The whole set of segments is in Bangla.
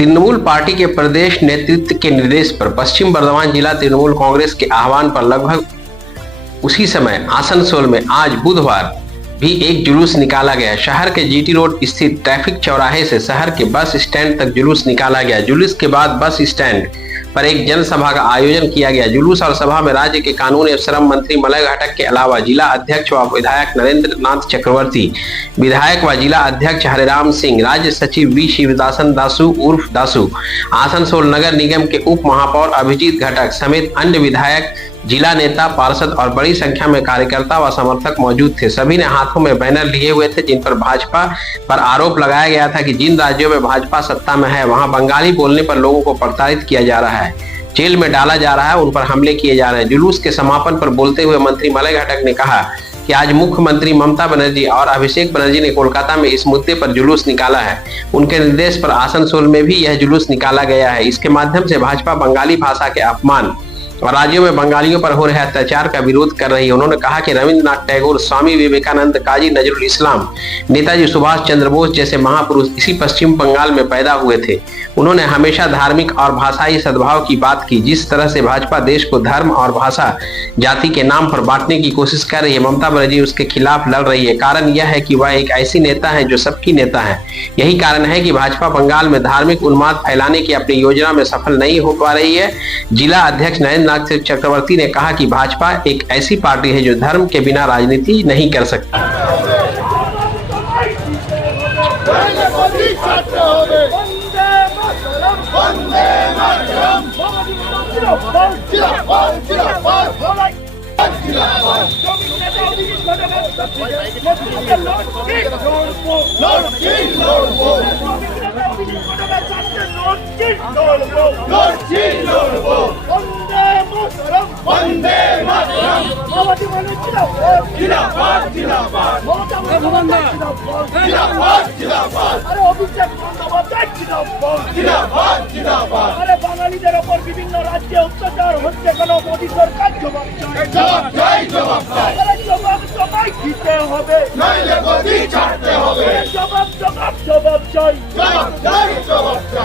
तृणमूल पार्टी के प्रदेश नेतृत्व के निर्देश पर पश्चिम बर्धमान जिला तृणमूल कांग्रेस के आह्वान पर लगभग उसी समय आसनसोल में आज बुधवार भी एक जुलूस निकाला गया। शहर के जीटी रोड स्थित ट्रैफिक चौराहे से शहर के बस स्टैंड तक जुलूस निकाला गया। जुलूस के बाद बस स्टैंड पर एक जनसभा का आयोजन किया गया। जुलूस और सभा में राज्य के कानून एवं श्रम मंत्री मलय घटक के अलावा जिला अध्यक्ष व विधायक नरेंद्र नाथ चक्रवर्ती, विधायक व जिला अध्यक्ष हरिराम सिंह, राज्य सचिव वी शिवदासन दासु उर्फ दासु, आसनसोल नगर निगम के उप महापौर अभिजीत घटक समेत अन्य विधायक, जिला नेता, पार्षद और बड़ी संख्या में कार्यकर्ता व समर्थक मौजूद थे। सभी ने हाथों में बैनर लिए हुए थे जिन पर भाजपा पर आरोप लगाया गया था कि जिन राज्यों में भाजपा सत्ता में है वहां बंगाली बोलने पर लोगों को प्रताड़ित किया जा रहा है, जेल में डाला जा रहा है, उन पर हमले किए जा रहे हैं। जुलूस के समापन पर बोलते हुए मंत्री मलय घटक ने कहा कि आज मुख्यमंत्री ममता बनर्जी और अभिषेक बनर्जी ने कोलकाता में इस मुद्दे पर जुलूस निकाला है। उनके निर्देश पर आसनसोल में भी यह जुलूस निकाला गया है। इसके माध्यम से भाजपा बंगाली भाषा के अपमान और राज्यों में बंगालियों पर हो रहे अत्याचार का विरोध कर रही है। उन्होंने कहा कि रविंद्रनाथ टैगोर, स्वामी विवेकानंद, काजी नजरुल इस्लाम, नेताजी सुभाष चंद्र बोस जैसे महापुरुष इसी पश्चिम बंगाल में पैदा हुए थे। उन्होंने हमेशा धार्मिक और भाषाई सद्भाव की बात की। जिस तरह से भाजपा देश को धर्म और भाषा जाति के नाम पर बांटने की कोशिश कर रही है, ममता बनर्जी उसके खिलाफ लड़ रही है। कारण यह है कि वह एक ऐसी नेता है जो सबकी नेता है। यही कारण है कि भाजपा बंगाल में धार्मिक उन्माद फैलाने की अपनी योजना में सफल नहीं हो पा रही है। जिला अध्यक्ष नरेंद्र नाथ चक्रवर्ती ने कहा कि भाजपा एक ऐसी पार्टी है जो धर्म के बिना राजनीति नहीं कर सकती। अरे বাঙালিদের উপর বিভিন্ন রাজ্যে অত্যাচার হচ্ছে কেন? মোদী সরকার জবাব চাই, জবাব সবাই দিতে হবে, নইলে গদি ছাড়তে হবে। জবাব চাই,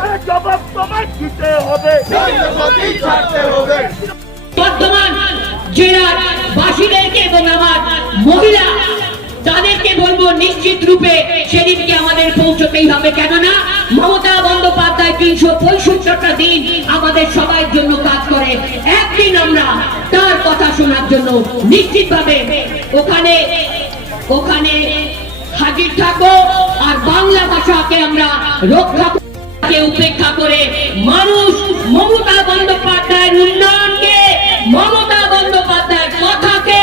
আরে জবাব সবাই দিতে হবে, নইলে গদি ছাড়তে হবে। বর্তমান জেলার বাসীদেরকে এবং আমার মহিলা তাদেরকে বলবো নিশ্চিত রূপে সেদিনকে আমাদের পৌঁছতেই হবে। কেননা মমতা বন্দ্যোপাধ্যায় 365টা দিন আমাদের সবার জন্য কাজ করে। একদিন আমরা তার কথা শোনার জন্য নিশ্চিতভাবে ওখানে হাজির থাকবো। আর বাংলা ভাষাকে আমরা রক্ষা উপেক্ষা করে মানুষ মমতা বন্দ্যোপাধ্যায়ের উন্নয়নকে, মমতা বন্দ্যোপাধ্যায়ের কথাকে,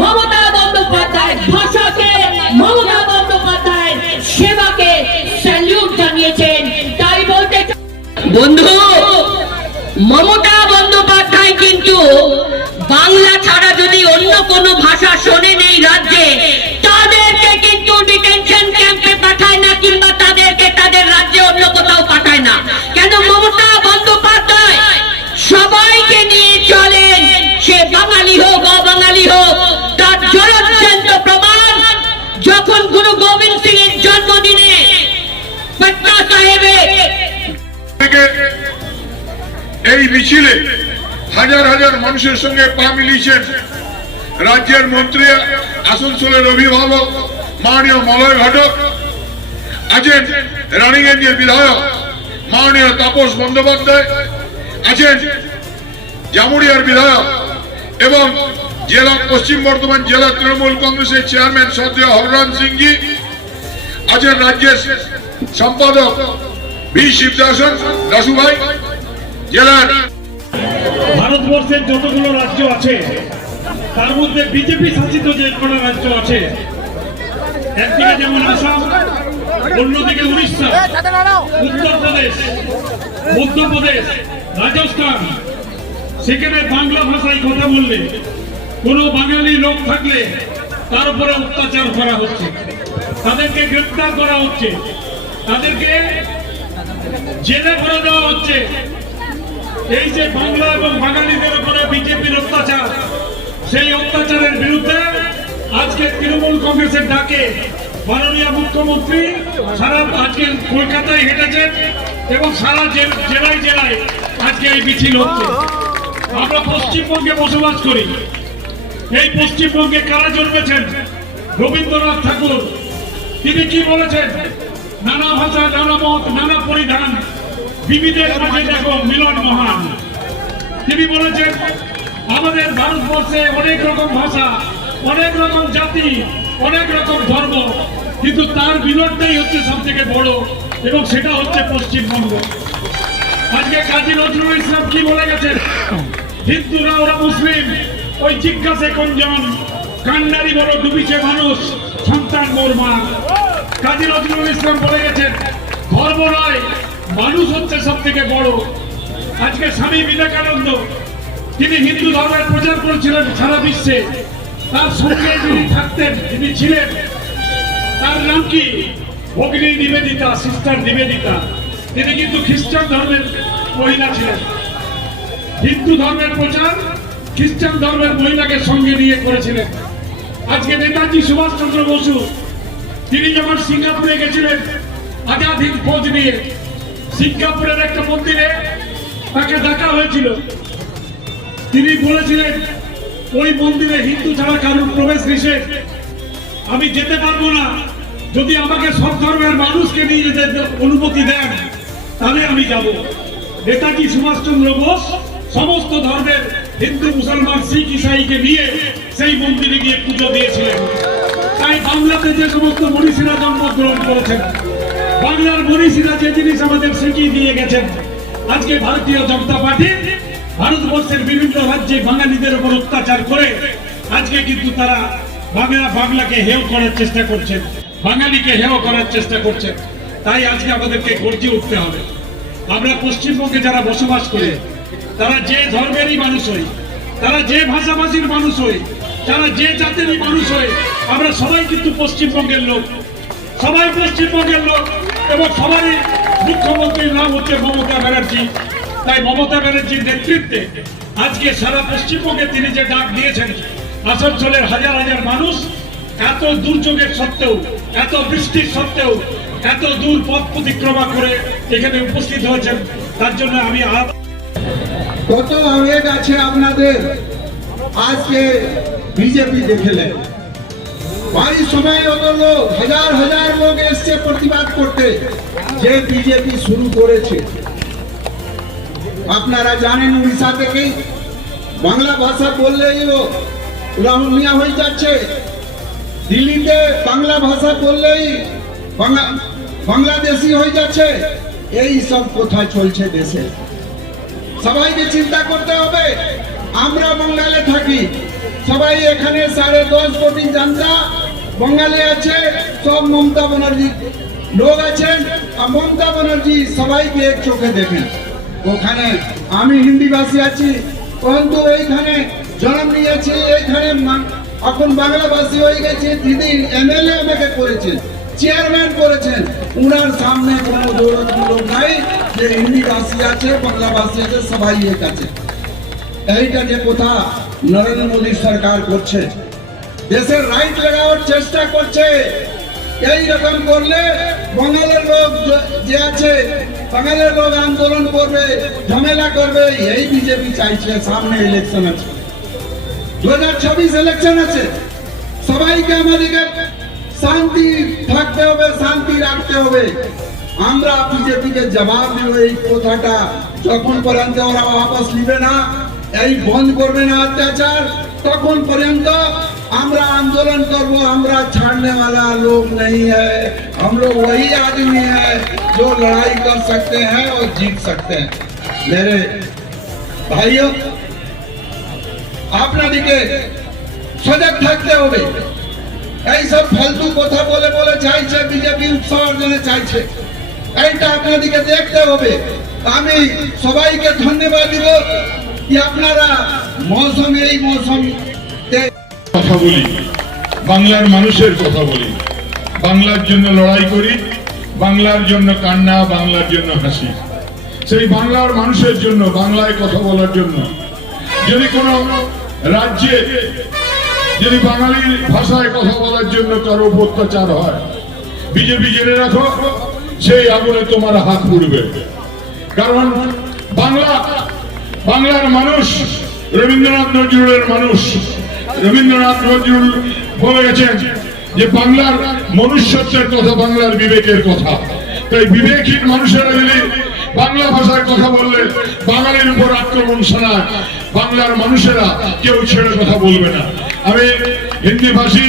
মমতা বন্দ্যোপাধ্যায়ের ভাষাকে, মমতা বন্দ্যোপাধ্যায়ের সেবাকে স্যালুট জানিয়েছেন। তাই বলতে বন্ধু, মমতা বন্দ্যোপাধ্যায় কিন্তু বাংলা ছাড়া যদি অন্য কোনো ভাষা শোনেন এই রাজ্যে, তাদেরকে কিন্তু ডিটেনশন ক্যাম্পে পাঠায় না কিংবা তাদেরকে তাদের রাজ্যে অন্য কোথাও পাঠায় না। কেন? মমতা বন্দ্যোপাধ্যায় সবাইকে নিয়ে চলেন, সে বাঙালি হোক অবাঙালি হোক। তার জ্বলজ্জন্ত প্রমাণ যখন গুরু গোবিন্দ সিং এর জন্মদিনে পাটনা সাহেবে এই মিছিলে হাজার হাজার মানুষের সঙ্গে পা মিলিয়েছেন রাজ্যের মন্ত্রী, আসানসোলের অভিভাবক মাননীয় মলয় ঘটক, আছেন রানীগঞ্জের বিধায়ক মাননীয় তাপস বন্দ্যোপাধ্যায়, আছেন জামুড়িয়ার বিধায়ক এবং জেলা পশ্চিম বর্ধমান জেলা তৃণমূল কংগ্রেসের চেয়ারম্যান শ্রদ্ধেয় হরিরাম সিংজি, আছেন রাজ্যের সম্পাদক ভি শিবদাসন দাসু ভাই, জেলার ভারতবর্ষের যতগুলো রাজ্য আছে তার মধ্যে বিজেপি শাসিত যে কটা রাজ্য আছে, একদিকে যেমন আসাম, অন্যদিকে উড়িষ্যা, উত্তরপ্রদেশ, মধ্যপ্রদেশ, রাজস্থান, সেখানে বাংলা ভাষায় কথা বললে কোনো বাঙালি লোক থাকলে তার উপরে অত্যাচার করা হচ্ছে, তাদেরকে গ্রেফতার করা হচ্ছে, তাদেরকে জেলে ভরে দেওয়া হচ্ছে। এই যে বাংলা এবং বাঙালিদের উপরে বিজেপির অত্যাচার, সেই অত্যাচারের বিরুদ্ধে আজকে তৃণমূল কংগ্রেসের ডাকে মাননীয় মুখ্যমন্ত্রী সারা আজকে কলকাতায় হেঁটেছেন। এবং সারা জেলায় জেলায় আজকে এই মিছিল হচ্ছে। আমরা পশ্চিমবঙ্গে বসবাস করি। এই পশ্চিমবঙ্গে কারা জন্মেছেন? রবীন্দ্রনাথ ঠাকুর। তিনি কি বলেছেন? নানা ভাষা, নানা মত, নানা পরিধান, বিবিধের মাঝে দেখো মিলন মহান। তিনি বলেছেন আমাদের ভারতবর্ষে অনেক রকম ভাষা, অনেক রকম জাতি, অনেক রকম ধর্ম, কিন্তু তার মিলনটাই হচ্ছে সব থেকে বড়, এবং সেটা হচ্ছে পশ্চিমবঙ্গ। আজকে কাজী নজরুল ইসলাম কি বলে গেছেন? হিন্দুরা ওরা মুসলিম, ওই জিজ্ঞাসে কোনজন, কান্নারি বড় ডুবিছে মানুষ, সন্তান মোর মা। কাজী নজরুল ইসলাম বলে গেছেন ধর্ম নয়, মানুষ হচ্ছে সব থেকে বড়। আজকে স্বামী বিবেকানন্দ, তিনি হিন্দু ধর্মের প্রচার করেছিলেন সারা বিশ্বে। তার সঙ্গে যিনি থাকতেন, যিনি ছিলেন, তার নাম কি? ভগিনী নিবেদিতা, সিস্টার নিবেদিতা। তিনি কিন্তু খ্রিস্টান ধর্মের মহিলা ছিলেন। হিন্দু ধর্মের প্রচার খ্রিস্টান ধর্মের মহিলাকে সঙ্গে নিয়ে করেছিলেন। আজকে নেতাজি সুভাষচন্দ্র বসু, তিনি যখন সিঙ্গাপুরে গেছিলেন আজাদ হিন্দ ফৌজ নিয়ে, সিঙ্গাপুরের একটা মন্দিরে তাকে ডাকা হয়েছিল। তিনি বলেছিলেন ওই মন্দিরে হিন্দু ছাড়া কারোর প্রবেশ নিষেধ, আমি যেতে পারবো না। যদি আমাকে সব ধর্মের মানুষকে নিয়ে যেতে অনুমতি দেন তাহলে আমি যাব। নেতাজি সুভাষচন্দ্র বোস সমস্ত ধর্মের হিন্দু, মুসলমান, শিখ, ইসাইকে নিয়ে সেই মন্দিরে গিয়ে পুজো দিয়েছিলেন। তাই বাংলাতে যে সমস্ত মনীষীরা জন্মগ্রহণ করেছেন, বাংলার মনীষীরা যে জিনিস আমাদের শিখিয়ে দিয়ে গেছেন, আজকে ভারতীয় জনতা পার্টি ভারতবর্ষের বিভিন্ন রাজ্যে বাঙালিদের উপর অত্যাচার করে আজকে কিন্তু তারা বাংলাকে হেয় করার চেষ্টা করছেন, বাঙালিকে হেয় করার চেষ্টা করছেন। তাই আজকে আমাদেরকে গর্জে উঠতে হবে। আমরা পশ্চিমবঙ্গে যারা বসবাস করি, তারা যে ধর্মেরই মানুষ হই, তারা যে ভাষাভাষীর মানুষ হই, তারা যে জাতেরই মানুষ হই, আমরা সবাই কিন্তু পশ্চিমবঙ্গের লোক, সবাই পশ্চিমবঙ্গের লোক। এবং সবারই মুখ্যমন্ত্রীর নাম হচ্ছে মমতা ব্যানার্জি। তাই মমতা ব্যানার্জির নেতৃত্বে আজকে সারা পশ্চিমবঙ্গে তিনি যে ডাক দিয়েছেন, আসানসোলের হাজার হাজার মানুষ এত দুর্যোগের সত্ত্বেও, এত বৃষ্টির সত্ত্বেও, এত দূর পথ প্রতিক্রমা করে এখানে উপস্থিত হয়েছেন, তার জন্য আমি কত আবেগ আছে আপনাদের। আজকে বিজেপি দেখলেন, ভারী সময় অত লোক, হাজার হাজার লোক এসছে প্রতিবাদ করতে, যে বিজেপি শুরু করেছে। আপনারা জানেন উড়িষ্যা থেকে বাংলা ভাষা বললেই ও রাহুলিয়া হয়ে যাচ্ছে। দিল্লিতে বাংলা ভাষা বললেই বাংলাদেশি হয়ে যাচ্ছে। এই সব কোথায় চলছে দেশে? সবাইকে চিন্তা করতে হবে। আমরা বাঙালি থাকি, সবাই এখানে 10.5 কোটি জনতা বাঙালি আছে, সব মমতা ব্যানার্জি লোক আছেন। আর মমতা ব্যানার্জি সবাইকে এক চোখে দেখেন। ওখানে আমি হিন্দি ভাষী আছি, কিন্তু এইখানে জন্ম নিয়েছি, এইখানে এখন বাংলা ভাষী হয়ে গেছে। দিদি এমএলএ আমাকে করেছেন, চেয়ারম্যান করেছেন। উনার সামনে কোনো দৌলত লোক নাই যে হিন্দি ভাষী আছে, বাংলা ভাষী আছে, সবাই এক আছে। এইটা যে কথা নরেন্দ্র মোদী সরকার করছে, দেশের রাইট লাগানোর চেষ্টা করছে। এই রকম করলে বাঙালির লোক যে আছে, বাঙালির লোক আন্দোলন করবে, ঝামেলা করবে। এই বিজেপি চাইছে। সামনে ইলেকশন আছে, 2026 ইলেকশন আছে। সবাইকে আমাদেরকে শান্তি থাকতে হবে, শান্তি রাখতে হবে। আমরা বিজেপিকে জবাব দেব এই কথাটা, যখন পর্যন্ত ওরা वापस নিবে না, এই বন্ধ করবে না অত্যাচার, তখন পর্যন্ত আমরা आंदोलन করব। আমরা ছাড়ने वाला लोग नहीं है, हम लोग वही आदमी है जो लड़ाई कर सकते हैं और जीत सकते हैं। मेरे भाइयों, আপনাদেরকে সজাগ থাকতে হবে। এই সব ফালতু কথা বলে বলে চাইছে বিজেপি উৎসাহের জন্য চাইছে, এইটা আপনাদেরকে দেখতে হবে। আমি সবাইকে ধন্যবাদ দিব কি আপনারা এই মৌসুমে কথা বলি, বাংলার মানুষের কথা বলি, বাংলার জন্য লড়াই করি, বাংলার জন্য কান্না, বাংলার জন্য হাসি। সেই বাংলার মানুষের জন্য, বাংলায় কথা বলার জন্য। যদি কোনো রাজ্যে যদি বাঙালির ভাষায় কথা বলার জন্য কারো অত্যাচার হয়, বিজেপি জেনে রাখো সেই আগুনে তোমার হাত পুড়বে। কারণ বাংলার মানুষ রবীন্দ্রনাথ নজরুলের মানুষ। রবীন্দ্রনাথ নজরুল বলে গেছেন যে বাংলার মনুষ্যত্বের কথা, বাংলার বিবেকের কথা। তাই বিবেকহীন মানুষেরা যদি বাংলা ভাষায় কথা বললে বাঙালির উপর আক্রমণ শোনায়, বাংলার মানুষেরা কেউ ছেড়ে কথা বলবে না। আমি হিন্দি ভাষী